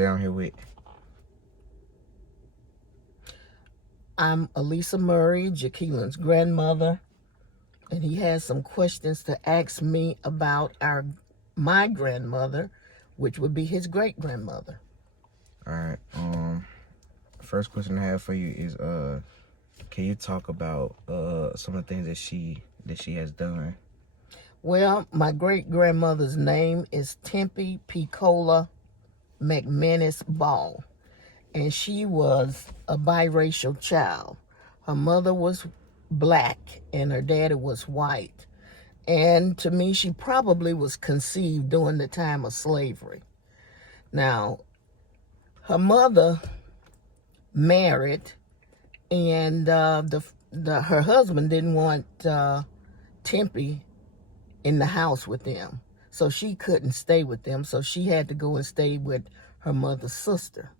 down here with? I'm Elisa Murray, Jaqueline's grandmother, and he has some questions to ask me about my grandmother, which would be his great-grandmother. All right. First question I have for you is can you talk about some of the things that she has done? Well, my great-grandmother's name is Tempe Picola McManus Ball, and she was a biracial child. Her mother was black and her daddy was white. And to me, she probably was conceived during the time of slavery. Now, her mother married, and her husband didn't want Tempe in the house with them, so she couldn't stay with them. So she had to go and stay with her mother's sister.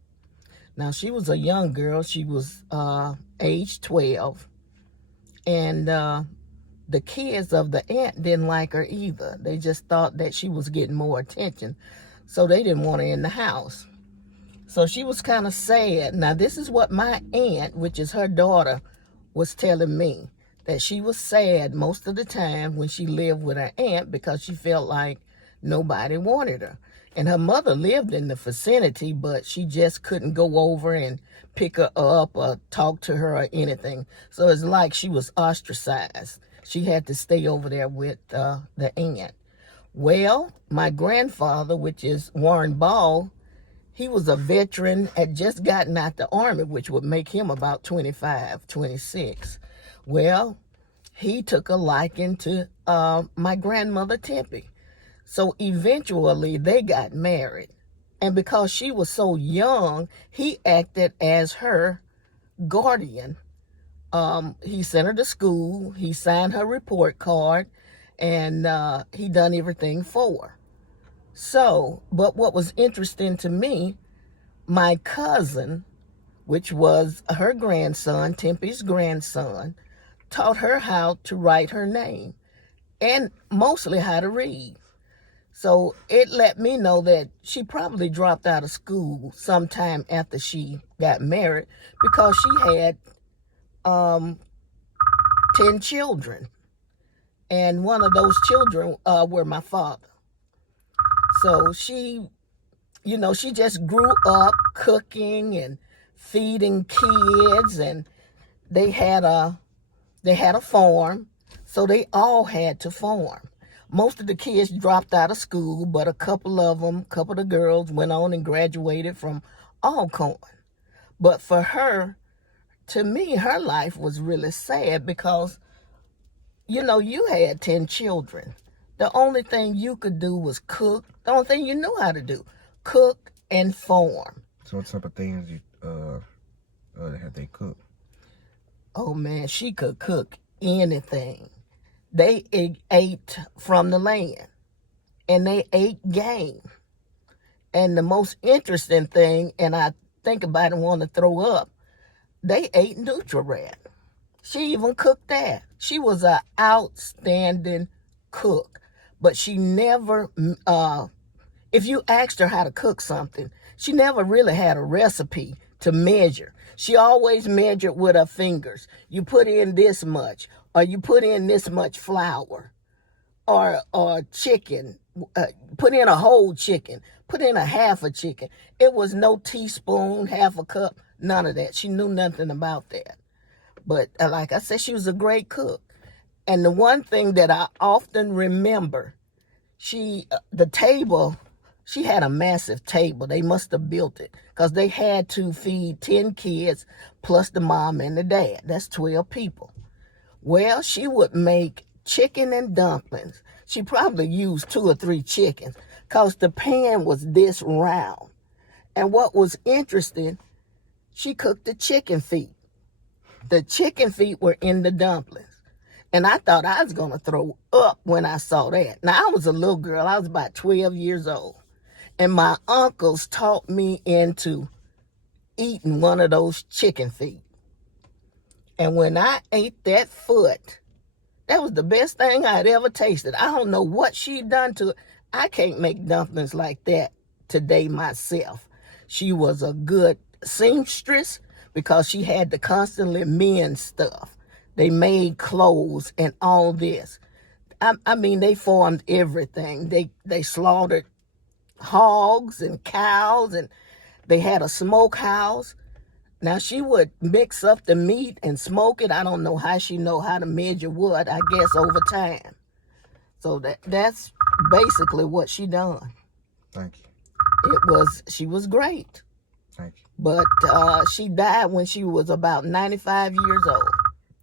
Now, she was a young girl. She was age 12, and the kids of the aunt didn't like her either. They just thought that she was getting more attention, so they didn't want her in the house. So she was kind of sad. Now, this is what my aunt, which is her daughter, was telling me, that she was sad most of the time when she lived with her aunt because she felt like nobody wanted her. And her mother lived in the vicinity, but she just couldn't go over and pick her up or talk to her or anything. So it's like she was ostracized. She had to stay over there with the aunt. Well, my grandfather, which is Warren Ball, he was a veteran, had just gotten out the Army, which would make him about 25, 26. Well, he took a liking to my grandmother Tempe. So eventually they got married. And because she was so young, he acted as her guardian. He sent her to school, he signed her report card, and he done everything for her. So, but what was interesting to me, my cousin, which was her grandson, Tempe's grandson, taught her how to write her name and mostly how to read. So it let me know that she probably dropped out of school sometime after she got married because she had 10 children. And one of those children were my father. So she just grew up cooking and feeding kids, and they had a farm, so they all had to farm. Most of the kids dropped out of school, but a couple of the girls went on and graduated from Alcorn. But for her, to me, her life was really sad because, you had 10 children. The only thing you could do was cook. The only thing you knew how to do, cook and farm. So what type of things have they cooked? Oh man, she could cook anything. They ate from the land, and they ate game. And the most interesting thing, and I think about it and want to throw up, they ate Nutri-Rat. She even cooked that. She was an outstanding cook. But she never, if you asked her how to cook something, she never really had a recipe to measure. She always measured with her fingers. You put in this much, or you put in this much flour, or chicken, put in a whole chicken, put in a half a chicken. It was no teaspoon, half a cup, none of that. She knew nothing about that. But like I said, she was a great cook. And the one thing that I often remember, the table, she had a massive table. They must have built it because they had to feed 10 kids plus the mom and the dad. That's 12 people. Well, she would make chicken and dumplings. She probably used 2 or 3 chickens because the pan was this round. And what was interesting, she cooked the chicken feet. The chicken feet were in the dumplings. And I thought I was going to throw up when I saw that. Now, I was a little girl. I was about 12 years old. And my uncles taught me into eating one of those chicken feet. And when I ate that foot, that was the best thing I'd ever tasted. I don't know what she'd done to it. I can't make dumplings like that today myself. She was a good seamstress because she had to constantly mend stuff. They made clothes and all this. I mean, they formed everything. They slaughtered hogs and cows, and they had a smokehouse. Now, she would mix up the meat and smoke it. I don't know how she know how to measure wood, I guess over time. So that's basically what she done. Thank you. She was great. Thank you. But she died when she was about 95 years old.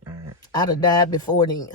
All right. I'd have died before then.